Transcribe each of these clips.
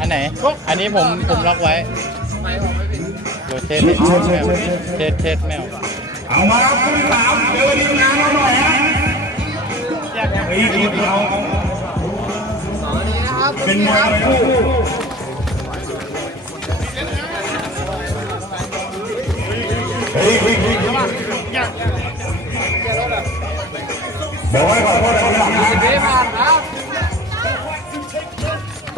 อันไหน อันนี้ผมผมล็อกไว้โรเทสแมวเทสเทสแมวเอามาครับคุณสามเดี๋ยวทีมงานเราหน่อยฮะเฮ้ทีมเราเป็นมวยคู่เฮ้ยเฮ้ยเฮ้ยบอกไว้ก่อนว่าเราเนี่ย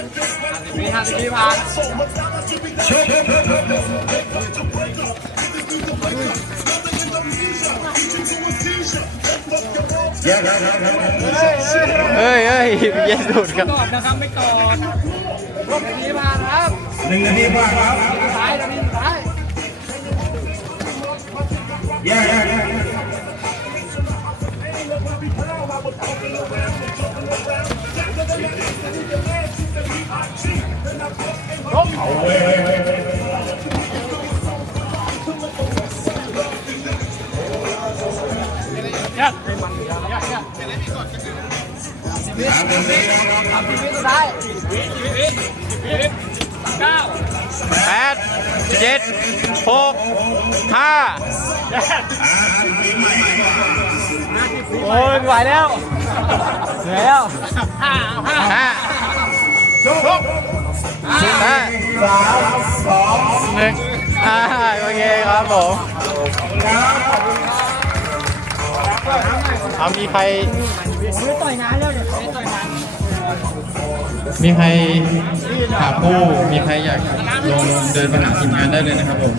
รับครับเอ้ยเอ้ยเย็นสุดครับกอดนะครับไม่กอดรถนี้มานครับหนึ่งนาทีผ่านครับซ้ายตรงนี้ซ้ายแยกแยกแย แปดเจ็ดหกห้าโอ้ยไหวแล้วเหนื่อยแล้วห้าห้าห้าห้าห้าสามสองหนึ่งอ่าโอเคครับผมเอามีใครผ มไม่ต่อยงานแล้วเนี่ยไม่ต่อยงานมีใครหาผู้มีใครอยากลงเดินมาหาทีมงานได้เลยนะครับผม